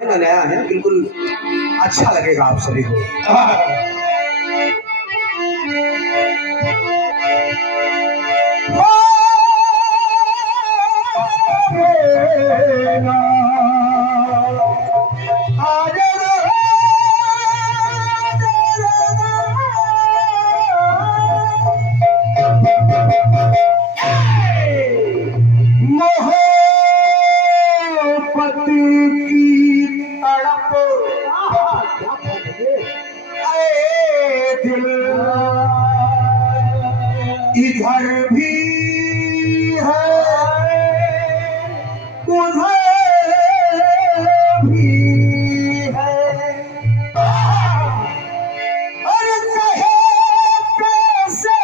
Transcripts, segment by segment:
है ना, नया है, बिल्कुल अच्छा लगेगा आप सभी को। इधर भी है उधर भी है, और कहे कैसे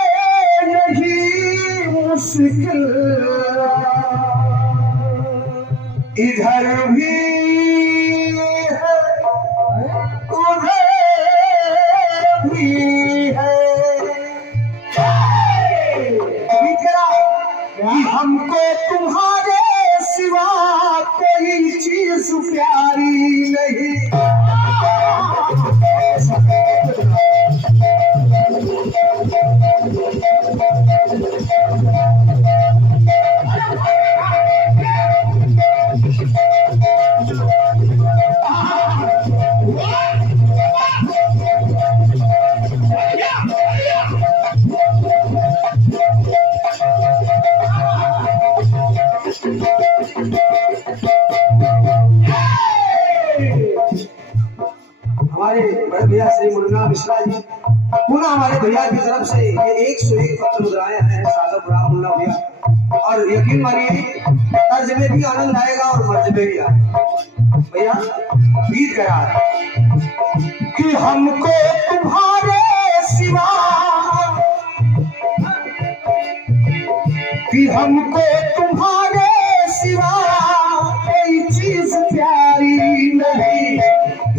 नहीं मुश्किल, इधर भी है उधर भी है। हमको तुम्हारे सिवा कोई चीज प्यारी नहीं। हमारे बड़े भैया श्री मुन्ना मिश्रा जी, पुनः हमारे भैया की तरफ से ये 101 पत्र मुद्राएं हैं सादर राम मुन्ना भैया, और यकीन मानिए तर्ज में भी आनंद आएगा और मर्ज में भी आएगा। भैया गीत गया कि हमको तुम्हारे सिवा, कि हमको तुम्हारे सिवा कोई चीज प्यारी नहीं।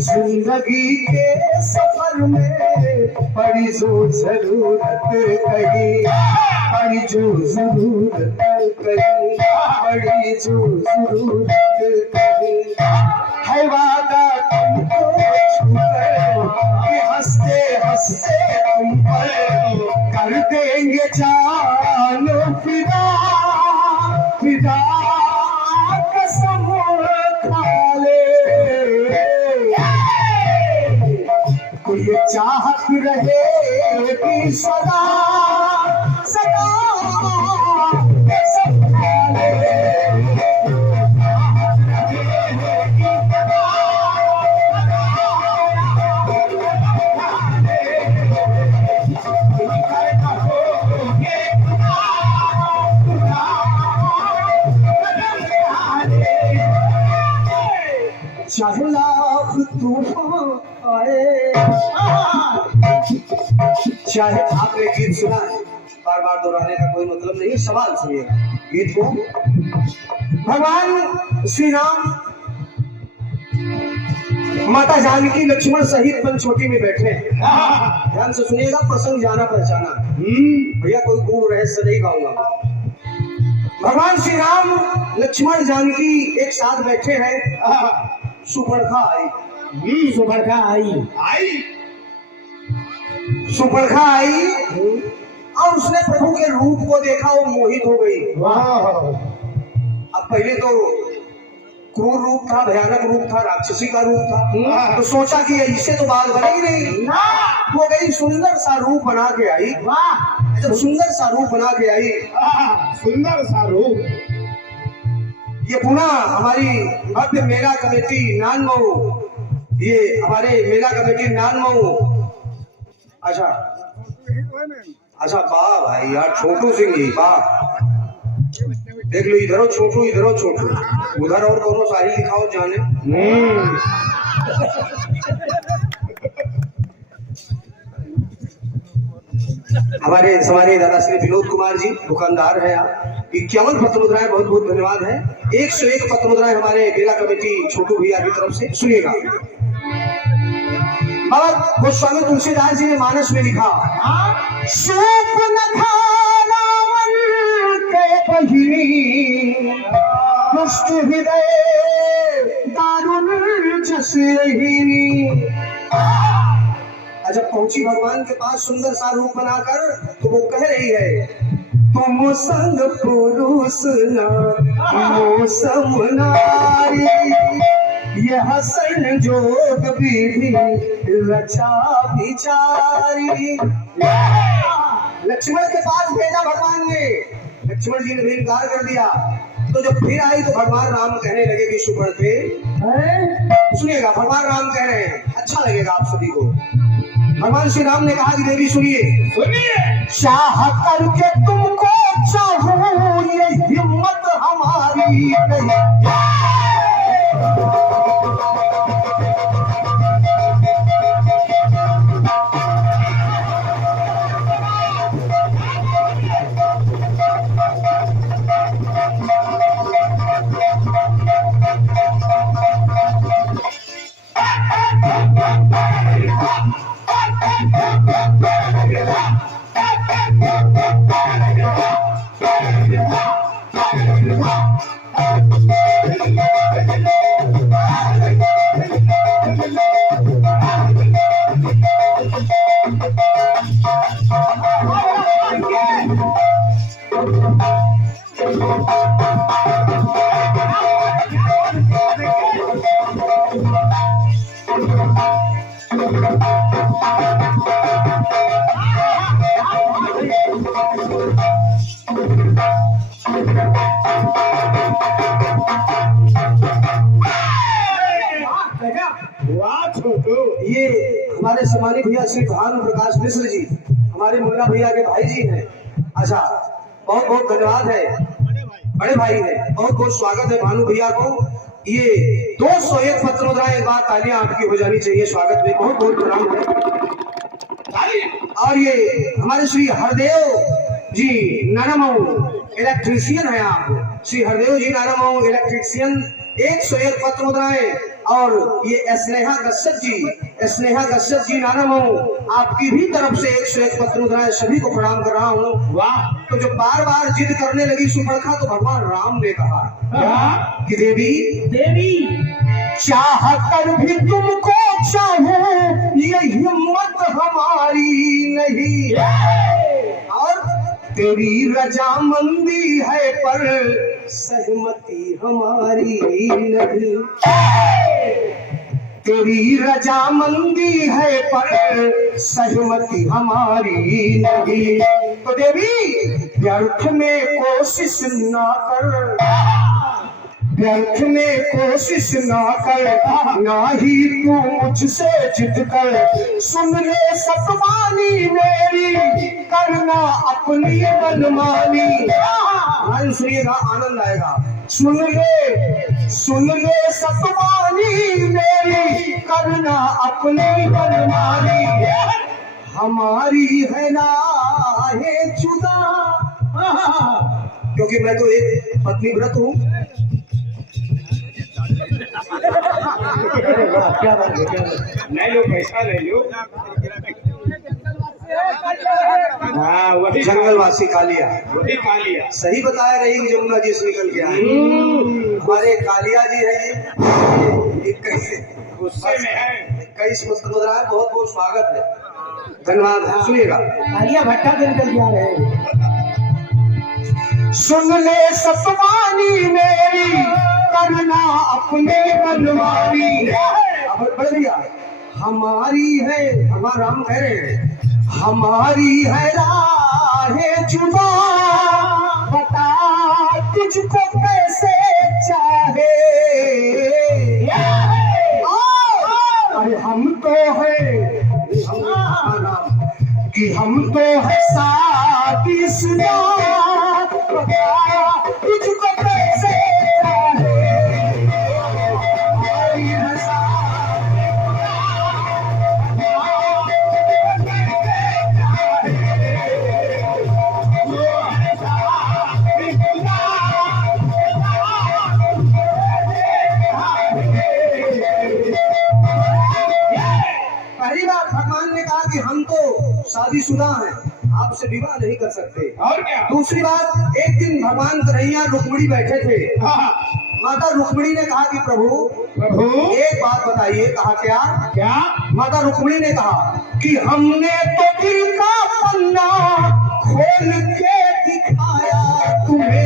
जिंदगी के सफर में पड़ी जो जरूरत कहीं, पड़ी जो जरूरत कहीं, पड़ी जो जरूरत कहीं, है वादा तुमको छूकर कि हंसते हंसते तुम पर कर देंगे जान फिदा, फिदा कसम खा ले। ये चाहत रहेगी सदा सदा कसम खा ले। चाहे लाख तूफान आए, चाहे आपने गीत सुना है, बार बार दोहराने का कोई मतलब नहीं, सवाल सुनिएगा गीत को। भगवान श्री राम माता जानकी लक्ष्मण सहित पंचवटी में बैठे हैं। ध्यान से सुनिएगा, प्रसंग जाना पहचाना। भैया कोई गूढ़ रहस्य नहीं गाऊंगा। भगवान श्री राम लक्ष्मण जानकी एक साथ बैठे हैं। सुपर्णखा आई, सुपर्णखा आई, सुपर्णखा आई और उसने प्रभु के रूप को देखा, वो मोहित हो गई। अब पहले तो क्रूर रूप था, भयानक रूप था, राक्षसी का रूप था, तो सोचा कि इससे तो बात बनेगी नहीं। वो गई सुंदर सा रूप बना के आई। जब सुंदर सा रूप बना के आई, सुंदर सा रूप, ये पुनः हमारी भव्य मेला कमेटी नानमऊ, ये हमारे मेला कमेटी नानमऊ। अच्छा अच्छा, वाह भाई यार, छोटू सिंह जी वाह, देख लो इधरो छोटू, इधरो छोटू, उधर और दोनों साहिल दिखाओ जाने। हमारे सवारी दादा श्री विनोद कुमार जी दुकानदार है आप, 51 पत्र मुद्राएं, बहुत बहुत धन्यवाद है। 101 पत्र मुद्राएं हमारे मेला कमेटी छोटू भैया की तरफ से। सुनिएगा, बाबा गोस्वामी तुलसीदास जी ने मानस में लिखा, सूप न था रावण के बही, दुष्ट हृदय दारुण जस यही। जब पहुंची भगवान के पास सुंदर सा रूप बनाकर तो वो कह रही है, तुम संग पुरुष न मौसम नारी, यह संजोग विधि रचा विचारी। लक्ष्मण के पास भेजा भगवान ने, लक्ष्मण जी ने भी इनकार कर दिया। तो जब फिर आई तो भगवान राम कहने लगे कि सुपर्ण सुनिएगा, भगवान राम कह रहे हैं, अच्छा लगेगा आप सभी को। भगवान श्री राम ने कहा कि देवी सुनिए, चाह करके तुमको चाहूं ये हिम्मत हमारी नहीं। ये हमारे सम्मानित भैया श्री भानु प्रकाश मिश्र जी, हमारे मुन्ना भैया के भाई जी हैं। अच्छा, बहुत बहुत धन्यवाद है, बड़े भाई है, बहुत बहुत स्वागत है भानु भैया को। ये 201 पत्र मुद्राएं, एक बार तालियां आपकी हो जानी चाहिए स्वागत में, बहुत बहुत प्रणाम है। और ये हमारे श्री हरदेव जी नानामऊ इलेक्ट्रीशियन है आप, श्री हरदेव जी नानामऊ इलेक्ट्रीशियन, 101 पत्र मुद्राएं। और ये स्नेहा कश्यप जी नानामऊ, आपकी भी तरफ से 101 पत्र मुद्राएं, सभी को प्रणाम कर रहा हूँ। वाह! तो जब बार बार जिद करने लगी सुपर्णखा तो भगवान राम ने कहा कि देवी चाह कर भी तुमको चाहूं ये हिम्मत हमारी नहीं, और तेरी रजामंदी है पर सहमति हमारी नहीं। तेरी रजामंदी है पर सहमति हमारी नहीं। तो देवी व्यर्थ में कोशिश ना कर, व्यर्थ में कोशिश ना कर, ना ही तू मुझसे जिद कर। सुन ले सतवानी मेरी, करना अपनी मनमानी। सुनिएगा, आनंद आएगा। सुन ले सतवानी मेरी, करना अपनी मनमानी। हमारी है राहें जुदा, क्योंकि मैं तो एक पत्नी व्रत हूँ। क्या बात है, ले लो पैसा ले लो। हाँ, वही जंगलवासी कालिया, वही कालिया सही बताया रही, जमुना जी से निकल गया। हमारे कालिया जी है ये, गुस्से में है। 21 पत्र मुद्राएं, बहुत बहुत स्वागत है, धन्यवाद। सुनिएगा, कालिया भट्टा से निकल गया है। सुन ले सतवानी मेरी, करना अपने मनमानी। अब बढ़िया, हमारी है, भगवान राम कह रहे हैं, हमारी है राहें जुदा, बता तुझको कैसे चाहे। अरे हम तो है कि हम तो है शादी शुदा, बता तुझको कैसे चाहे। कि हम तो शादीशुदा हैं, आपसे विवाह नहीं कर सकते। और क्या? दूसरी बात, एक दिन भगवान कन्हैया रुक्मिणी बैठे थे। माता रुक्मिणी ने कहा कि प्रभु प्रभु एक बात बताइए। कहा क्या? क्या? माता रुक्मिणी ने कहा कि हमने तो दिल का पन्ना खोल के दिखाया तुम्हें।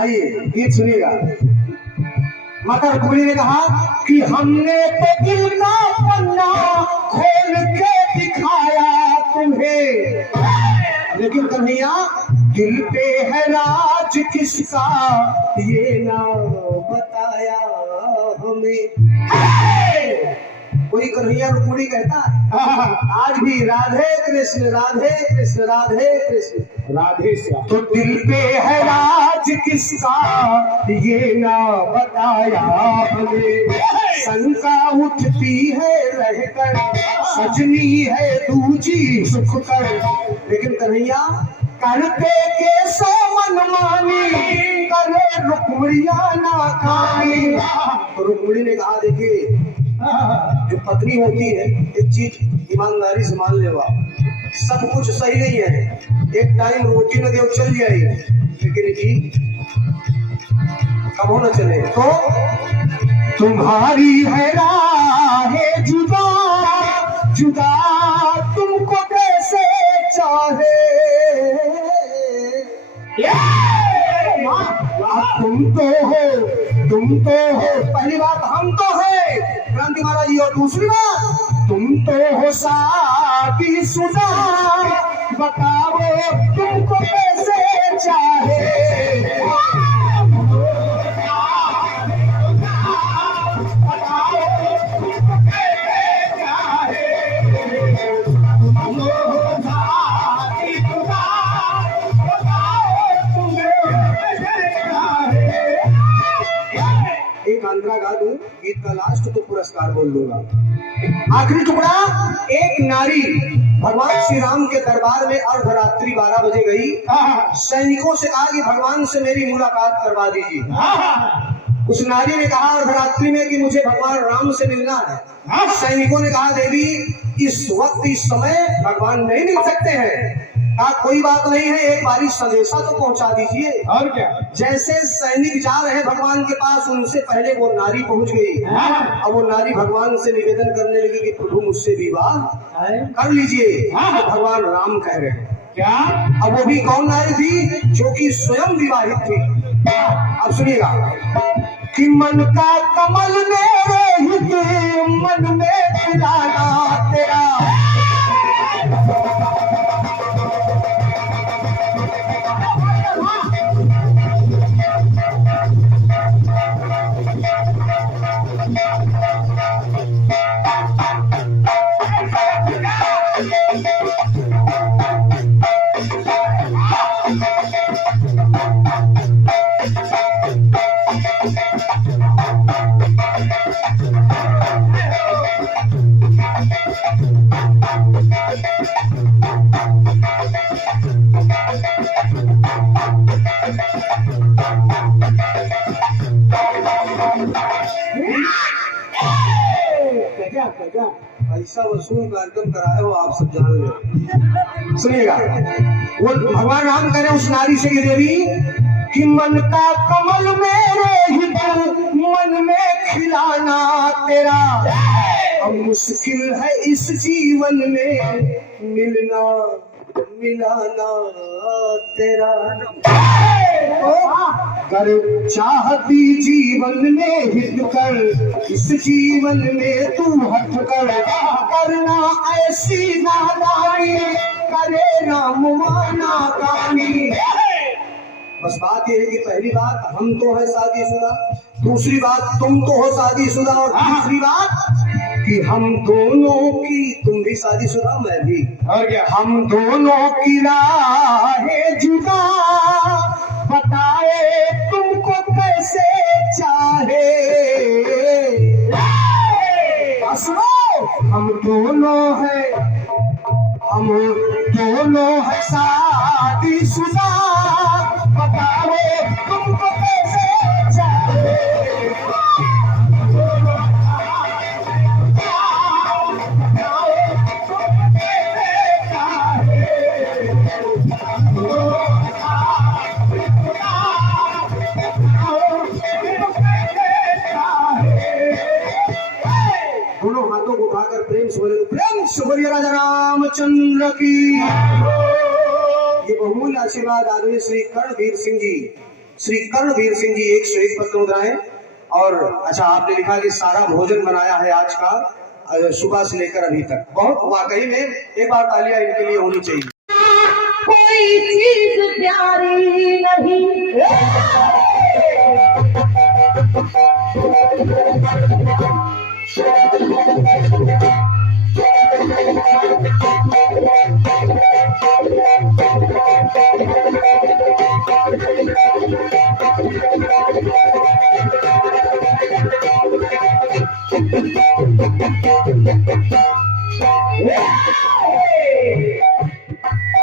आइए गीत सुनिएगा। माता रुक्मिणी ने कहा कि हमने तो दिल का पन्ना खोल के दिखाया तुम्हें, लेकिन कन्हैया दिल पे है राज किसका ये ना बताया हमें। कोई कन्हैया रुक्मिणी कहता आज भी राधे कृष्ण राधे कृष्ण राधे कृष्ण राधे श्याम। तो दिल पे है राज किसका ये ना बताया हमें। शंका उठती है रहकर सजनी है दूजी सुख कर, लेकिन कन्हैया करते के सो मनमानी करे रुक्मिणिया ना खानी। तो रुक्मिणी ने कहा देखिए जो पत्नी होती है एक चीज ईमानदारी से मान लेवा, सब कुछ सही नहीं है, एक टाइम रोटी न दे चल जाएगी, लेकिन की कब न चले। तो तुम्हारी है राहें जुदा जुदा तुमको कैसे चाहे, तुम तो हो पहली बात हम तो है क्रांति महाराज जी, और दूसरी बात तुम तो हो शादी शुदा, बताओ तुमको कैसे चाहे। एक आंध्रा गा दूं गीत का लास्ट तो पुरस्कार बोल दूंगा। आखिरी टुकड़ा, एक नारी भगवान श्री राम के दरबार में अर्धरात्रि 12 बजे गई, सैनिकों से कहा कि भगवान से मेरी मुलाकात करवा दीजिए। उस नारी ने कहा अर्धरात्रि में कि मुझे भगवान राम से मिलना है। सैनिकों ने कहा देवी इस वक्त इस समय भगवान नहीं मिल सकते हैं। कहा कोई बात नहीं है, एक बारी संदेशा तो पहुंचा दीजिए। और क्या? जैसे सैनिक जा रहे भगवान के पास, उनसे पहले वो नारी पहुंच गई। अब वो नारी भगवान से निवेदन करने लगी कि प्रभु मुझसे विवाह कर लीजिए। तो भगवान राम कह रहे हैं क्या? अब वो भी कौन नारी थी? जो कि स्वयं विवाहित थी। अब सुनिएगा कि मन का कमल मेरे हित मन में खिलाना तेरा, पैसा वसूल कार्यक्रम कराए हो आप सब जान लो। सुनिएगा, वो भगवान राम करे उस नारी से कि देवी कि मन का कमल मेरे हित मन में खिलाना तेरा, अब मुश्किल है इस जीवन में मिलना मिलाना तेरा। कर चाहती जीवन में हित कर, इस जीवन में तू हट कर, करना ऐसी नादानी करे राम माना गानी। बस बात यह है कि पहली बात हम तो है शादीशुदा, दूसरी बात तुम तो हो शादीशुदा, और तीसरी बात कि हम दोनों की, तुम भी शादीशुदा मैं भी, और क्या हम दोनों की राहें जुदा, बताए तुमको कैसे चाहे। सुनो, हम दोनों है शादीशुदा, बताओ तुमको कैसे चाहे। दोनों हाथों को उठाकर प्रेम से बोलिए राजा रामचंद्र की। ये बहुमूल्य आशीर्वाद आदरणीय श्री कर्णवीर सिंह जी 101 पत्र मुद्राएं। और अच्छा, आपने लिखा कि सारा भोजन बनाया है आज का, सुबह से लेकर अभी तक। बहुत वाकई में एक बार तालियां इनके लिए होनी चाहिए। कोई चीज प्यारी नहीं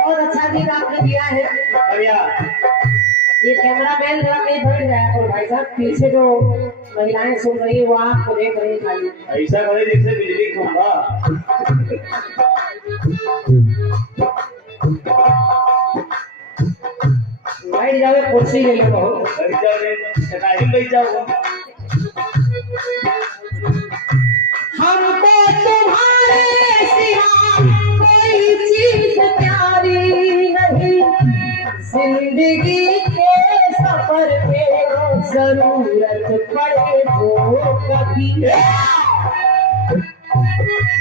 और अच्छा गीत आपने दिया है। ये कैमरा मैन जरा कहीं बैठ गया और भाई साहब पीछे जो महिलाएं सुन रही है वो आपको देख रही खाली ऐसा करे जैसे बिजली खंभा। बैठ जाओ, कुर्सी ले लो, बैठ जाओ। हमको तुम्हारे सिवा कोई चीज प्यारी नहीं, जिंदगी के सफर में जरूरत पड़े तो कभी,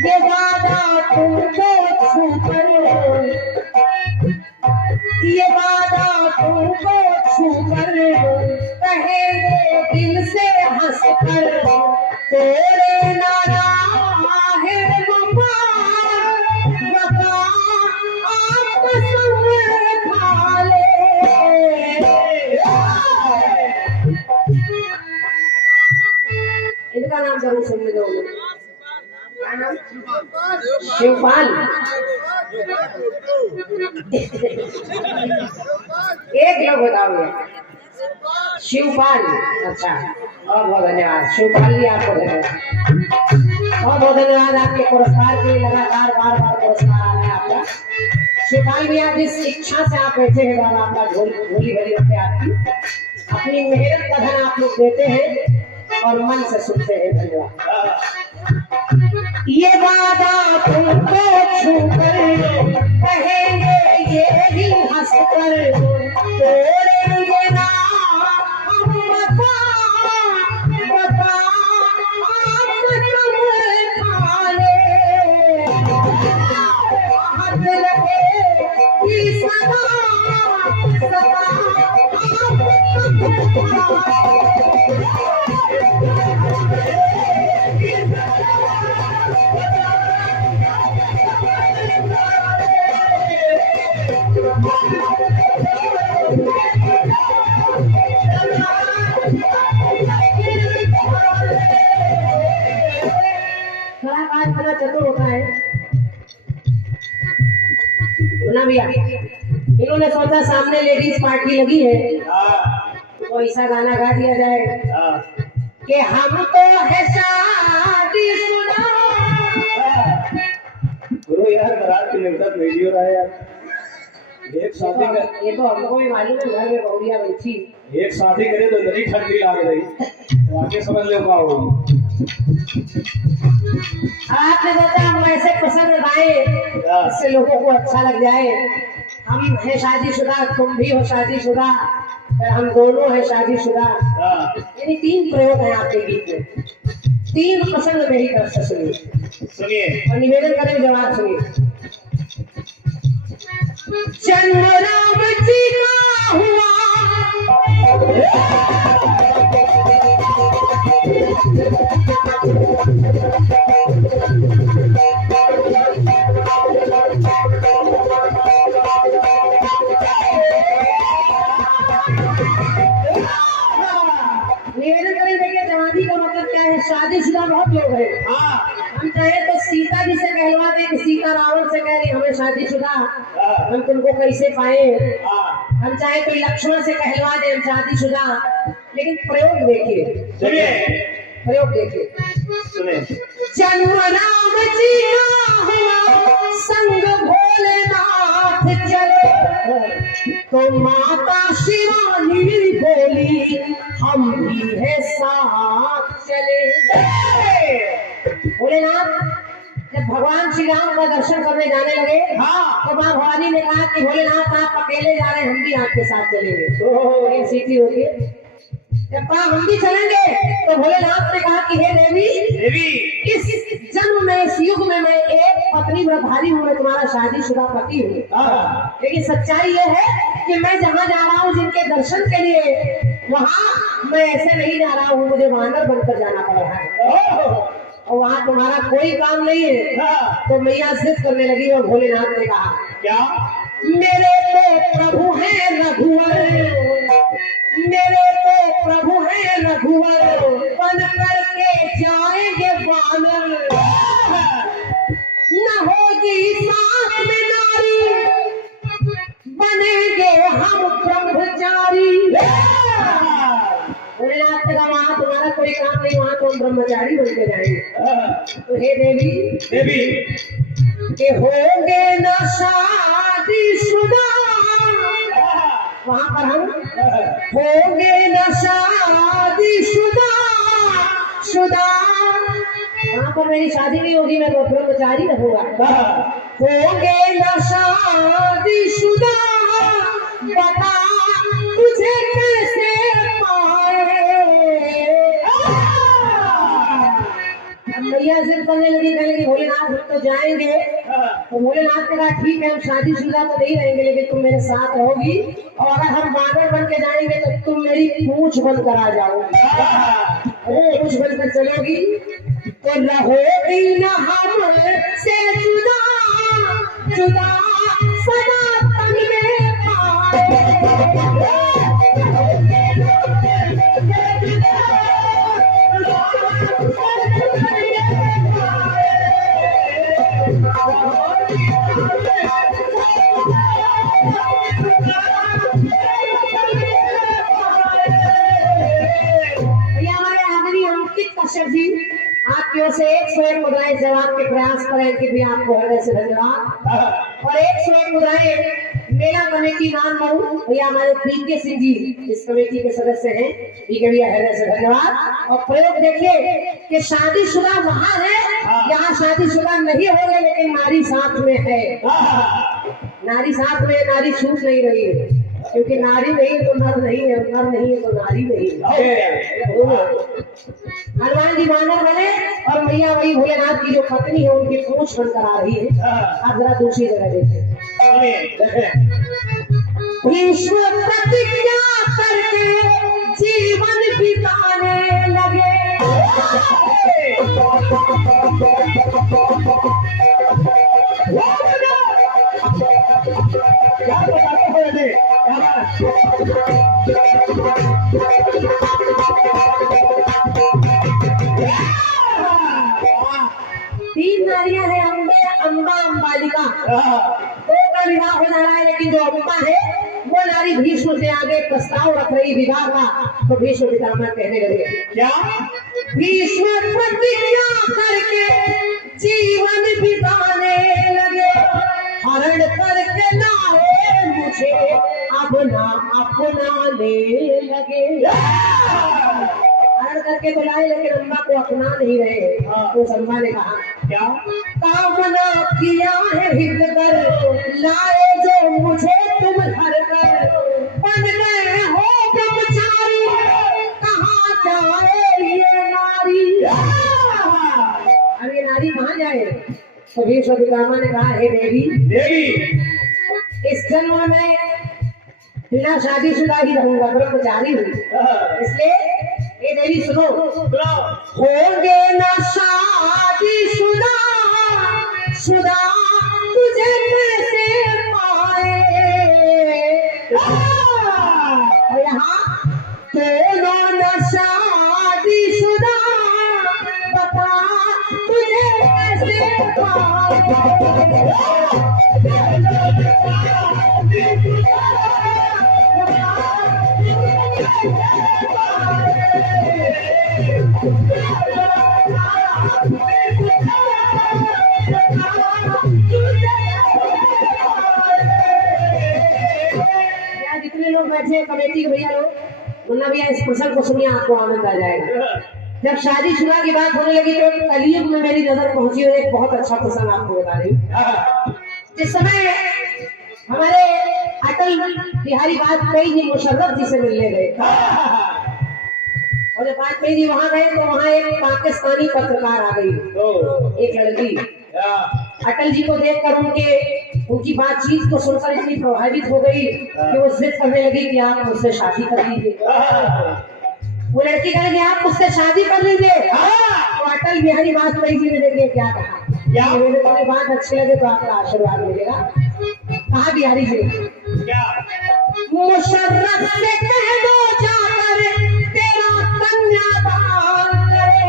ये वादा तुमको छूकर, ये वादा तुमको छूकर कहेंगे दिल से हंसकर, तेरे नारा है वफा, वफा आप संग खा ले। इनका नाम जरूर सुन लो। क्या नाम? शिवपाल। एक लोग बताओ, शिवपाल। अच्छा, बहुत बहुत धन्यवाद शिवपाल जी, आपको बहुत बहुत धन्यवाद आपके पुरस्कार के लिए। लगातार बार बार पुरस्कार आ रहे हैं आपका। शिवपाल जी, आप जिस इच्छा से आप बैठे हैं बाबा आपका झोली भरी रखते आपकी, अपनी मेहनत का धन आप लोग देते हैं और मन से सुनते हैं। धन्यवाद। ये वादा तुमको छूकर कहेंगे ये ही हंसकर, तोड़ेंगे ना हम वफा, वफा आप तुम खा ले। हाथ लगे कि सदा सदा आप तुम खा ले। गौरिया, इन्होंने सोचा सामने लेडीज पार्टी लगी है हाँ तो ऐसा गाना गा दिया जाए हाँ कि हम तो है शादीशुदा। गुरु यार बारात की निवडत नहीं हो रहा है यार। एक शादी कर, ये तो हमको भी मालूम है, घर में गौरिया बैठी। एक शादी करे तो इतनी ठंडी लाग रही, तो आगे समझ लो क्या होगी। आपने सोचा हम ऐसे पसंद गाए इससे लोगों को अच्छा लग जाए। हम है शादीशुदा, तुम भी हो शादीशुदा, हम दोनों है शादीशुदा। हाँ यानी 3 प्रयोग है आपके गीत में, 3 पसंद मेरी तरफ से सुनिए सुनिए। और निवेदन करें, जवाब सुनिए। जन्म राम जी का हुआ, निवेदन करें। देखिए जवानी का मतलब क्या है, शादीशुदा बहुत लोग हैं। हाँ हम चाहे तो सीता जी से कहलवा दें कि सीता रावण से कह रही हमें शादीशुदा, हम तुमको कैसे पाए। हाँ हम चाहे तो लक्ष्मण से कहलवा दें हम शादीशुदा, लेकिन प्रयोग देखिए, सुनिए प्रयोग देखिए। सुनिए। जन्म राम जी का हुआ, संग भोलेनाथ चले, तो माता शिवानी बोली हम भी है साथ चले। भोलेनाथ जब भगवान श्री राम का दर्शन करने जाने लगे हाँ तो माँ भवानी ने कहा कि भोलेनाथ आप अकेले जा रहे हैं, हम भी आपके साथ चलेंगे। ओहो। एक सीटी होगी, जब कहा हम भी चलेंगे तो भोलेनाथ ने कहा कि हे देवी, देवी इस जन्म में इस युग में मैं एक पत्नी व्रतधारी हूँ, मैं तुम्हारा शादीशुदा पति हूँ। हाँ लेकिन सच्चाई ये है कि मैं जहाँ जा रहा हूँ जिनके दर्शन के लिए, वहाँ मैं ऐसे नहीं जा रहा हूँ, मुझे वानर बनकर जाना पड़ रहा है और वहाँ तुम्हारा कोई काम नहीं है। हाँ तो मैया जिद करने लगी और भोलेनाथ ने कहा क्या मेरे तो प्रभु है रघुवर, मेरे तो प्रभु है रघुवर, बन करके जाएंगे वानर, न होगी साथ में नारी, बनेंगे हम ब्रह्मचारी। भोलेनाथ ने कहा वहाँ तुम्हारा कोई काम नहीं, वहाँ तो हम ब्रह्मचारी बन के जाएंगे। तो हे देवी, देवी के होंगे न शादीशुदा, वहाँ पर हम होंगे न शादीशुदा, शुदा, वहाँ पर मेरी शादी नहीं होगी, मैं तो ब्रह्मचारी रहूंगा। होंगे न शादीशुदा, बता तुझे कैसे भैया जिद करने लगी, कहने लगी भोलेनाथ हम तो जाएंगे। तो भोलेनाथ ने कहा ठीक है, हम शादीशुदा तो नहीं रहेंगे, लेकिन तुम मेरे साथ रहोगी, और अगर हम बानर बन के जाएंगे तो तुम मेरी पूंछ बनकर आ जाओगी। अरे पूंछ बनकर चलोगी तो रहोगी न हमसे जुदा, जुदा सदा तन में पाए। कश्यप जी आपकी ओर से 101 मुद्राएं जवाब के प्रयास करें, इनके भी आपको हृदय से धन्यवाद। और 101 मुद्राएं मेला कमेटी नाम मऊ भैया हमारे पीके सिंह जी इस कमेटी के सदस्य हैं, पीके भैया हृदय से धन्यवाद। और प्रयोग देखिए कि शादीशुदा वहाँ है, यहाँ शादीशुदा नहीं हो गए, लेकिन नारी साथ में है। नारी साथ में, नारी छूट नहीं रही है, क्योंकि नारी नहीं है तो नर नहीं है, और नर नहीं है तो नारी नहीं है। हनुमान जी वानर बने और मैया वही भोलेनाथ की जो पत्नी है उनकी पूंछ बनकर आ रही है। आप जरा दूसरी जगह देखें। विश्व प्रतिज्ञा करके जीवन बिताने लगे, तीन नारियां है, अम्बे, अम्बा, अम्बालिका। दो का विवाह हो जा रहा है, लेकिन जो अम्बा है वो नारी भीष्म से आगे प्रस्ताव रख रही विवाह का। तो भीष्म पितामह कहने लगे, क्या? भीष्म प्रतिज्ञा करके जीवन बिताने लगे, हरण करके लाए मुझे अपना अपनाने लगे। हरण करके तो लाए, लेकिन अम्बा को अपना नहीं रहे। तो अम्बा ने कहा, क्या? कामना किया है हित कर, लाए जो मुझे तुम घर कर, बन गए हो ब्रह्मचारी, कहाँ जाए ये नारी। अब ये नारी कहाँ जाए? तो भीष्म पितामह ने कहा, हे देवी, देवी, इस जन्म में बिना शादीशुदा ही रहूंगा, ब्रह्मचारी हूँ। इसलिए ये देवी सुनो, होंगे ना शादीशुदा, शुदा तुझे कैसे पाए। यहाँ दोनों न शादीशुदा, बता तुझे कैसे पाए। जितने लोग बैठे कमेटी के भैया लोग, मुन्ना भैया, इस प्रसंग को सुनिए, आपको आनंद आ जाएगा। जब शादीशुदा की बात होने लगी तो कलयुग में मेरी नजर पहुंची और एक बहुत अच्छा प्रसंग आपको बता रही हूँ। जिस समय हमारे अटल बिहारी वाजपेयी जी मुशर्रफ जी से मिलने गए, और जब वाजपेयी जी वहां गए तो वहां एक पाकिस्तानी पत्रकार आ गई, एक लड़की। अटल जी को देखकर उनकी बातचीत को सुनकर इतनी प्रभावित हो गई कि वो जिद करने लगी कि आप मुझसे शादी कर लीजिए। वो लड़की कहेगी, आप मुझसे शादी कर लीजिए। तो अटल बिहारी वाजपेयी जी ने देखिए क्या कहा, मुझे तुम्हें बात अच्छी लगे तो आपका आशीर्वाद मिलेगा। कहा बिहारी जी, मुशर्रफ से कह दो जाकर तेरा कन्यादान करे।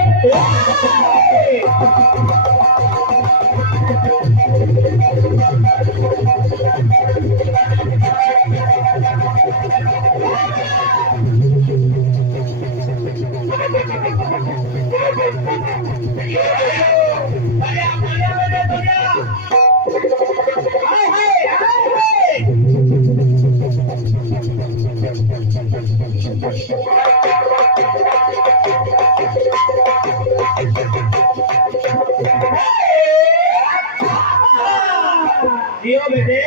जियो बेटे,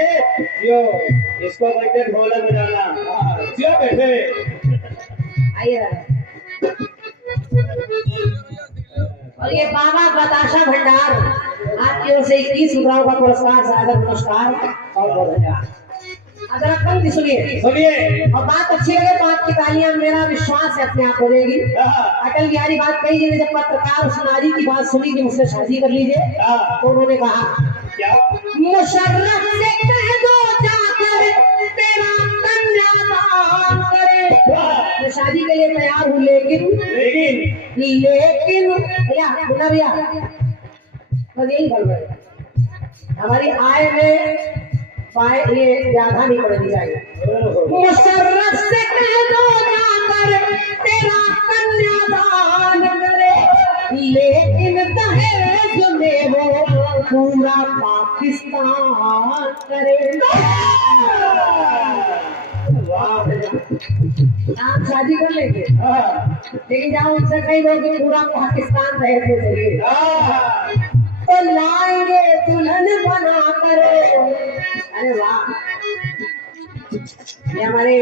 जियो, इसको बैठे ढोलक बजाना। जियो बेटे। आइए। और ये बाबा बताशा भंडार आपकी ओर से 21 रुपयों का पुरस्कार, सादर नमस्कार और बहुत धन्यवाद। अगर कम की सुनिए और बात अच्छी लगे तो आपकी तालियां, मेरा विश्वास है, अपने आप हो जाएगी। अटल बिहारी वाजपेयी जी ने जब पत्रकार उस नारी की बात सुनी कि मुझसे शादी कर लीजिए, तो उन्होंने कहा, मुशर्रफ से कह दो जाकर तेरा कन्यादान करे। मैं शादी के लिए तैयार हूँ, लेकिन भैया, बोला भैया, बस यही गल है, हमारी आय में ये बाधा नहीं पड़नी चाहिए। मुशर्रफ से कह दो जाकर तेरा कन्यादान करे, लेकिन दहेज में वो पूरा पाकिस्तान करे। आप शादी कर लेंगे, लेकिन जहाँ उनसे कहीं लोग पूरा पाकिस्तान दहेज में चाहिए, तो लाएंगे दुल्हन बना कर। अरे वाह, ये हमारे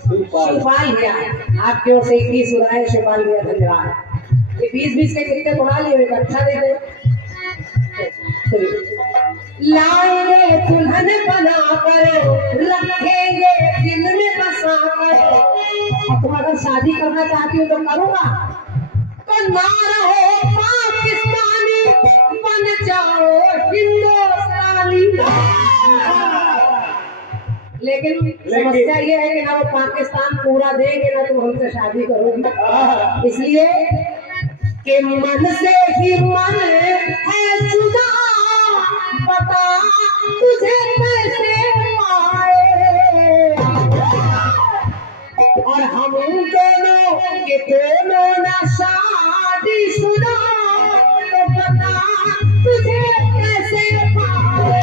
शिवपाल भैया, आपकी ओर से 21 रुपए शिवपाल भैया, धन्यवाद। ये 20-20 के क्रिकेट बढ़ा लिए, इकट्ठा दे दे। लाएंगे दुल्हन बना कर, रखेंगे दिल में बसा कर। और तुम अगर शादी करना चाहती हो तो करूंगा, तो ना रहो पाकिस्तानी, बन जाओ हिंदुस्तानी। लेकिन समस्या ये है कि ना वो पाकिस्तान पूरा देंगे ना तुम हमसे शादी करोगी। इसलिए कि मन से ही मन है जुदा, बता तुझे कैसे पाए। और हम दोनों के दोनों ना शादी शुदा, तो बता तुझे कैसे पाए।